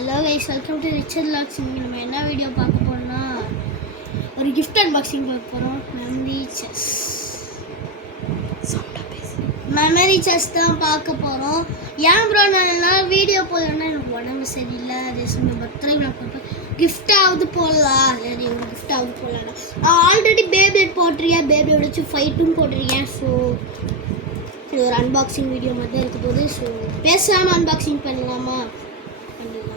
Hello guys, welcome to Richard vlogs. இங்கே நம்ம என்ன வீடியோ பார்க்க போகிறோம்னா ஒரு கிஃப்ட் அன்பாக்சிங் பார்க்க போகிறோம். மெமரி செஸ் தான் பார்க்க போகிறோம். ஏன் ப்ரோ நான் வீடியோ போடலன்னா எனக்கு உடம்பு சரியில்லை. அதே சமயம் பர்த்டே பார்ப்பேன், கிஃப்டாவது போடலாம். சரி, ஒரு கிஃப்டாவது போடலாம். நான் ஆல்ரெடி பேபிளேட் போட்டிருக்கேன், பேபிளேட் வச்சு ஃபைட்டும் போட்டிருக்கேன். ஸோ இது ஒரு அன்பாக்சிங் வீடியோ மாதிரி தான் இருக்க போகுது. ஸோ பேசாமல் அன்பாக்சிங் பண்ணலாமா? பண்ணிடலாம்.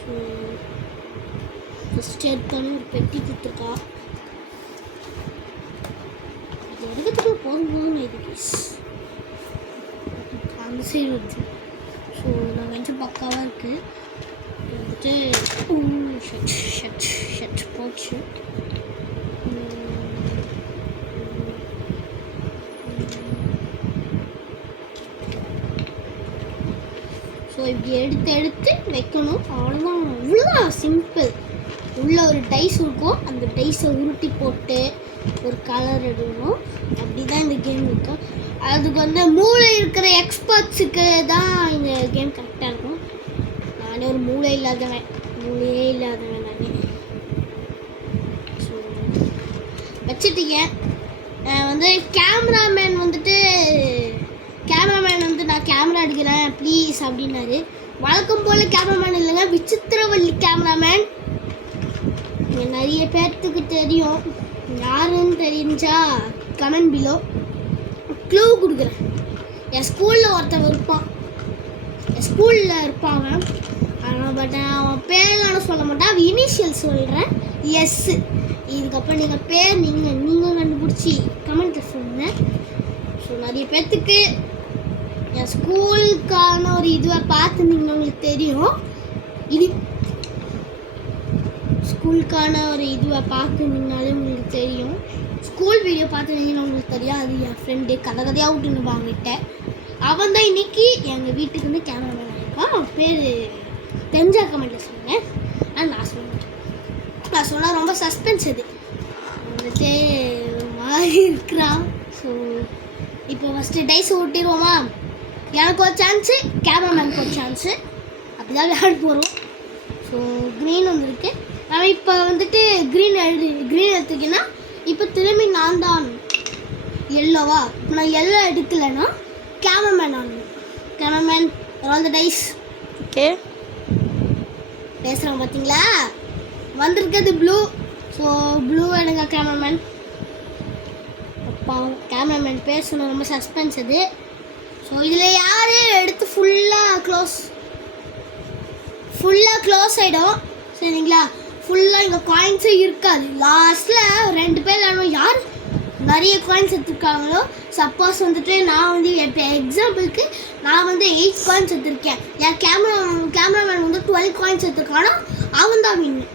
ஸோ ஃபஸ்ட் எடுத்தோன்னே ஒரு பெட்டி கொடுத்துருக்கா. இது எடுக்கிறதுக்கு போதும் இதுக்கு அந்த சைடு வருது. ஸோ நான் கொஞ்சம் பக்காவாக இருக்குது. வந்துட்டு ஷர்ட் போச்சு. ஸோ இப்படி எடுத்து வைக்கணும், அவ்வளோதான். அவ்வளோதான், சிம்பிள். உள்ளே ஒரு டைஸ் இருக்கும், அந்த டைஸை உருட்டி போட்டு ஒரு கலர் எடுக்கணும். அப்படி தான் இந்த கேம் இருக்கும். அதுக்கு வந்து மூளை இருக்கிற எக்ஸ்பர்ட்ஸுக்கு தான் இந்த கேம் கரெக்டாக இருக்கும். நானே ஒரு மூளையே இல்லாதவன் நானே. ஸோ வச்சுட்டீங்க. வந்து கேமராமேன் வந்து நான் கேமரா எடுக்கிறேன் ப்ளீஸ் அப்படின்னாரு. வழக்கம் போல் கேமராமேன் இல்லைங்க, விசித்திரவள்ளி கேமராமேன். நிறைய பேர்த்துக்கு தெரியும். யாருன்னு தெரிஞ்சா கமெண்ட் பிலோ. க்ளூ கொடுக்குறேன். என் ஸ்கூலில் ஒருத்தன் இருப்பான் ஆனால் பட் அவன் பேரெல்லாம் சொல்ல மாட்டான், அவன் இனிஷியல் சொல்கிறேன், எஸ். இதுக்கப்புறம் நீங்கள் பேர் நீங்கள் கண்டுபிடிச்சி கமெண்ட்டில் சொல்லுங்கள். ஸோ நிறைய பேர்த்துக்கு என் ஸ்கூலுக்கான ஒரு இதுவை பார்த்துருந்தீங்கன்னா உங்களுக்கு தெரியும். இது ஸ்கூலுக்கான ஒரு இதுவை பார்த்துருந்தீங்கனாலே உங்களுக்கு தெரியும். ஸ்கூல் வீடியோ பார்த்துருந்தீங்கன்னா உங்களுக்கு தெரியும். அது என் ஃப்ரெண்டு கதையாக விட்டுன்னு வாங்கிட்ட. அவன் தான் இன்றைக்கி எங்கள் வீட்டுக்கு வந்து கேமராமேன் ஆகிருக்கான். அவன் பேர் தெரிஞ்சா கமெண்ட்டில் சொல்லுங்கள். நான் சொன்னால் ரொம்ப சஸ்பென்ஸ். அது வந்துட்டு ஒரு மாதிரி இருக்கிறான். ஸோ இப்போ ஃபஸ்ட்டு டைஸ் ஓட்டிடுவோமா? எனக்கு ஒரு சான்ஸு, கேமராமேனுக்கு ஒரு சான்ஸு, அப்படி தான் விளையாட போகிறோம். ஸோ க்ரீன் வந்துருக்கு. நம்ம இப்போ வந்துட்டு க்ரீன் எடுத்துக்கினா இப்போ திரும்பி நான் தான் எல்லோவா. இப்போ நான் எல்லோ எடுக்கலைன்னா cameraman all the dice. Okay, பேசுகிறோம் பார்த்தீங்களா? வந்திருக்கிறது ப்ளூ. ஸோ ப்ளூ எடுங்க கேமராமேன். அப்பா கேமராமேன் பேசணும், ரொம்ப சஸ்பென்ஸ் அது. ஸோ இதில் யார் எடுத்து ஃபுல்லாக க்ளோஸ் ஆகிடும். சரிங்களா? ஃபுல்லாக இங்கே காயின்ஸே இருக்காது. லாஸ்ட்டில் 2 பேர் யார் நிறைய காயின்ஸ் எடுத்துருக்காங்களோ, சப்போஸ் வந்துட்டு நான் வந்து இப்போ எக்ஸாம்பிளுக்கு நான் வந்து 8 காயின்ஸ் எடுத்திருக்கேன், என் கேமராமேன் வந்து 12 காயின்ஸ் எடுத்துருக்கானோ அவன் தான் வின்னு.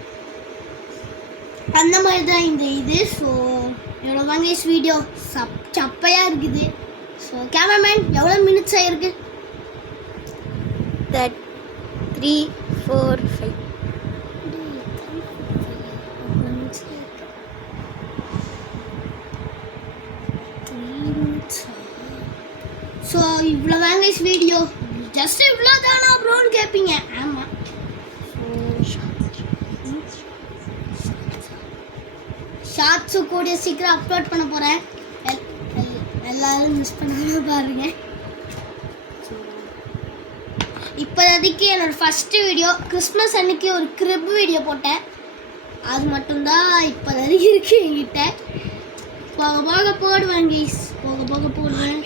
அந்த மாதிரி தான் இந்த இது. ஸோ எவ்வளோ வாங்க வீடியோ சப்பையாக இருக்குது. ஸோ கேமராமேன் எவ்வளோ மினிட்ஸ் ஆகிருக்கு? 3, 4, 5. ஸோ இவ்வளோ வாங்க வீடியோ. ஜஸ்ட் இவ்வளோ தானா ப்ரோன்னு கேட்பீங்க. ஆமாம். ஷார்ட்ஸு கூடிய சீக்கிரம் அப்லோட் பண்ண போகிறேன். எல்லாரும் மிஸ் பண்ணாமல் பாருங்க. இப்போதைக்கு என்னோடய ஃபஸ்ட்டு வீடியோ கிறிஸ்மஸ் அன்னைக்கு ஒரு கிரிப் வீடியோ போட்டேன். அது மட்டும்தான் இப்போதைக்கு இருக்கு என்கிட்ட. போக போடுவேன் கைஸ், போக போடுவேன்.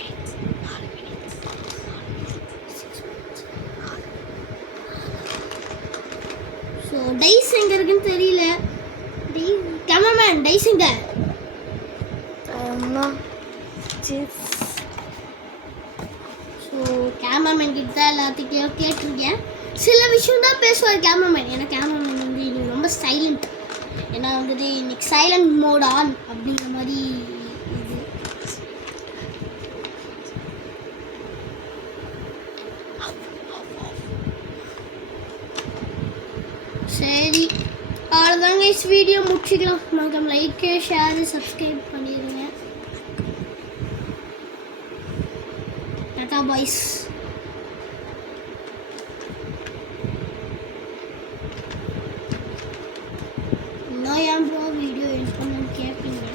ஸோ டைஸ் எங்கே இருக்குன்னு தெரியல. கேமராமேன் டைஸ் எங்க? ஸோ கேமராமேன் கிட்ட எல்லாத்துக்கையும் கேட்டிருக்கேன். சில விஷயம் தான் பேசுவார் கேமராமேன். ஏன்னா கேமராமேன் வந்து இன்னைக்கு ரொம்ப சைலண்ட். ஏன்னா வந்துட்டு இன்னைக்கு சைலண்ட் மோட் ஆன் அப்படிங்கிற மாதிரி இது. சரி, அவ்வளோதாங்க வீடியோ முடிச்சுக்கலாம். மறக்காம லைக், ஷேர், சப்ஸ்கிரைப் பண்ணிடுங்க. Tata boys.